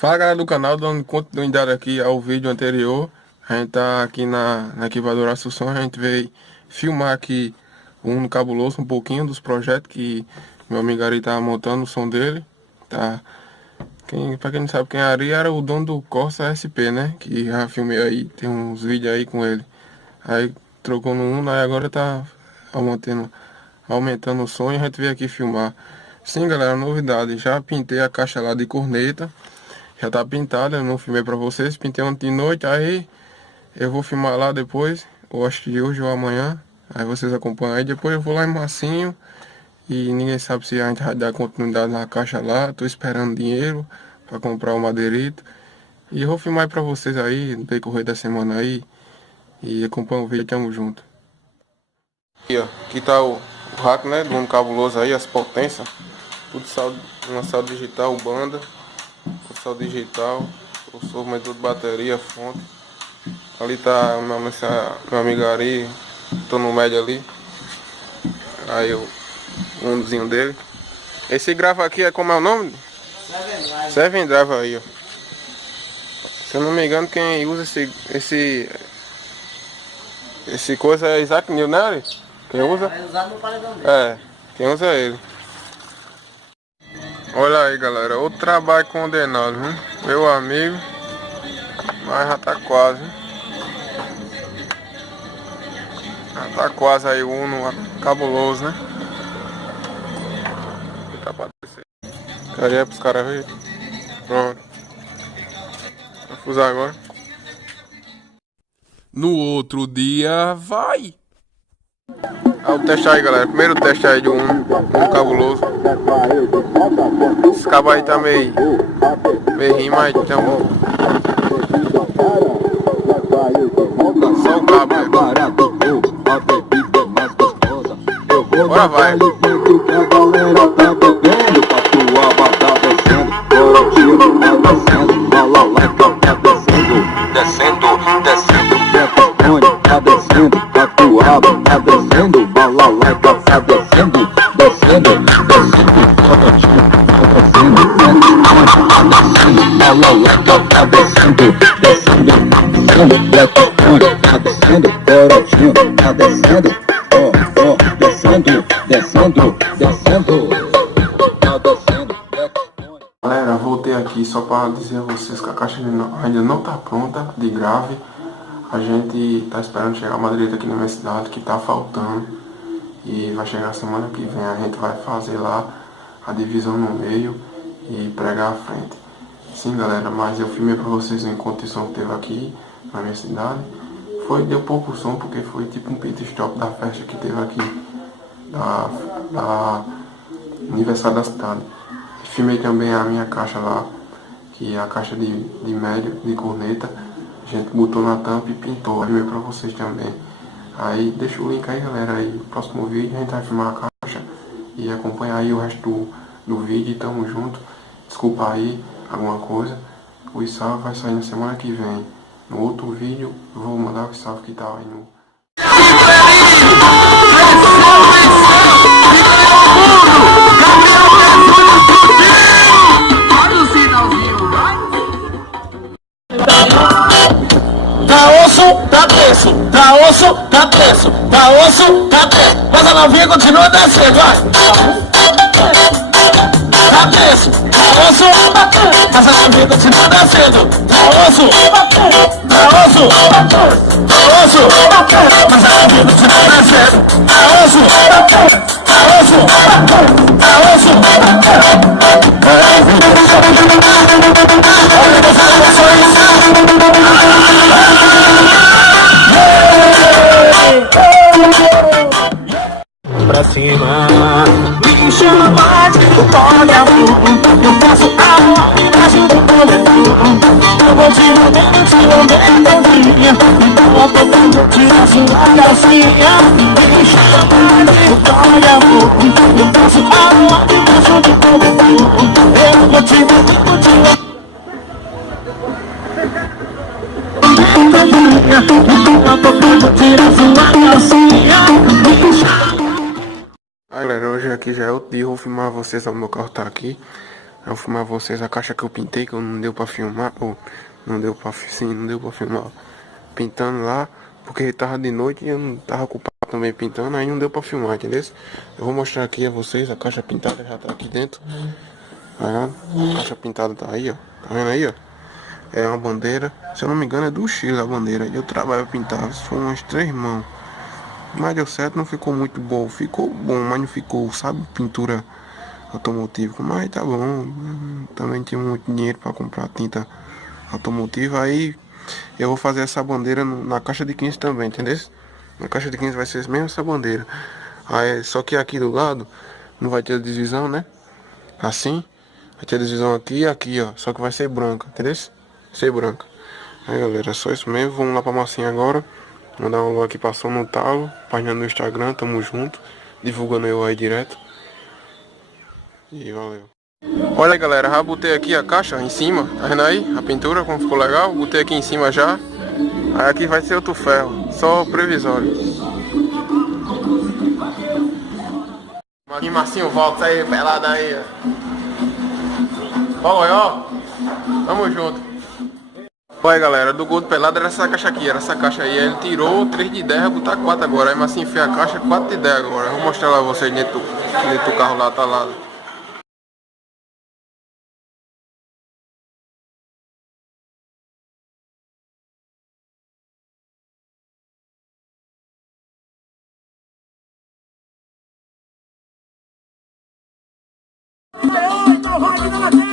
Fala galera do canal, dando continuidade aqui ao vídeo anterior. A gente tá aqui na Equivadora Assunção. A gente veio filmar aqui o Uno Cabuloso, um pouquinho dos projetos que meu amigo Ari tá montando o som dele. Tá? Pra quem não sabe quem é Ari, era o dono do Corsa SP, né? Que já filmei aí, tem uns vídeos aí com ele. Aí trocou no Uno, aí agora tá aumentando o som e a gente veio aqui filmar. Sim galera, novidade, já pintei a caixa lá de corneta. Já tá pintada, eu não filmei pra vocês, pintei ontem de noite, aí eu vou filmar lá depois, ou acho que hoje ou amanhã, aí vocês acompanham aí, depois eu vou lá em Massinho, e ninguém sabe se a gente vai dar continuidade na caixa lá, tô esperando dinheiro pra comprar o madeirito, e eu vou filmar aí pra vocês aí, no decorrer da semana aí, e acompanha o vídeo, tamo junto. Aqui ó, aqui tá o rack, né, do Uno Cabuloso aí, as potências, tudo uma sal digital, banda. Sal digital, o medidor de bateria, fonte. Ali tá meu amigo Ari, tô no médio ali. Aí o Unozinho dele. Esse grava aqui é como é o nome? Seven Drive aí, ó. Se eu não me engano, quem usa esse coisa é Isaac Newton, né, Ari? Quem usa? É usado no paredão dele. É, quem usa é ele. Olha aí galera, outro trabalho condenado, viu? Meu amigo, mas já tá quase, viu? Já tá quase aí o Uno cabuloso, né? Tá pra descer. Cadê é pros caras verem? Pronto. Vou fusar agora. No outro dia vai! Olha o teste aí galera, primeiro teste aí de Uno cabuloso. Esse cabo aí tá meio ruim, mas então só o cabo aí. Bora vai. Descendo, tá descendo, catuaba, tá descendo, balalaika, tá descendo, descendo, balalaika, tá descendo, tá descendo, corotinho, tá descendo, descendo, tá descendo. Galera, voltei aqui só para dizer a vocês que a caixa ainda não tá pronta de grave. A gente tá esperando chegar a madeirita aqui na minha cidade, que tá faltando. E vai chegar semana que vem, a gente vai fazer lá a divisão no meio e pregar a frente. Sim galera, mas eu filmei pra vocês o encontro de som que teve aqui na minha cidade. Deu pouco som porque foi tipo um pit stop da festa que teve aqui, da aniversário da cidade. Filmei também a minha caixa lá, que é a caixa de médio, de corneta. A gente botou na tampa e pintou. Filmei pra vocês também. Aí deixa o link aí galera, aí no próximo vídeo a gente vai filmar a caixa e acompanhar aí o resto do vídeo. Tamo junto. Desculpa aí alguma coisa. O salve vai sair na semana que vem. No outro vídeo eu vou mandar o salve que tá aí no... Tá preço, tá osso, tá preço, tá osso, tá preço. Mas a novinha continua descendo, vai. Tá preço, tá osso, mas a novinha continua descendo. Tá osso, tá osso, tá osso, mas a novinha continua descendo. Tá osso, tá osso, tá osso. Pra cima, me chama mais, o pode é eu posso amar, mas eu não vou eu vou te mandar, te mandar todinha, então eu tô dando tirar sua calcinha. Me chama mais, o pode é eu posso amar, mas eu não vou te mandar, Aí galera, hoje aqui já é outro dia, eu vou filmar vocês, o meu carro tá aqui. Eu vou filmar vocês a caixa que eu pintei, que eu não deu pra filmar. Ou não deu pra, sim, não deu pra filmar. Pintando lá, porque tava de noite e eu não tava ocupado também pintando, aí não deu pra filmar, entendeu? Eu vou mostrar aqui a vocês, a caixa pintada já tá aqui dentro. A caixa pintada tá aí, ó. Tá vendo aí, ó? É uma bandeira, se eu não me engano é do Chile a bandeira. Eu trabalho pintar, foi umas 3 mãos. Mas deu certo, não ficou muito bom. Ficou bom, mas não ficou, sabe, pintura automotiva. Mas tá bom. Também tinha muito dinheiro para comprar tinta automotiva. Aí eu vou fazer essa bandeira na caixa de 15 também, entendeu? Na caixa de 15 vai ser mesmo essa bandeira. Aí, só que aqui do lado não vai ter divisão, né? Assim. Vai ter divisão aqui e aqui, ó. Só que vai ser branca, entendeu? Ser branca. Aí galera, é só isso mesmo. Vamos lá pra massinha agora. Mandar um alô aqui pra Som no Talo. Página no Instagram, tamo junto. Divulgando eu aí direto. E valeu. Olha aí galera, já botei aqui a caixa em cima. Tá vendo aí? A pintura, como ficou legal. Botei aqui em cima já. Aí aqui vai ser outro ferro. Só previsório. Aqui Marcinho, volta aí, pelada aí. Ó, ó. Tamo junto. Olha aí galera, do gol do pelado era essa caixa aqui, era essa caixa aí. Aí ele tirou 3 de 10, vai botar 4 agora. Aí Marcinho enfia a caixa, 4 de 10 agora. Eu vou mostrar lá vocês dentro do carro lá, tá lá. Então vai,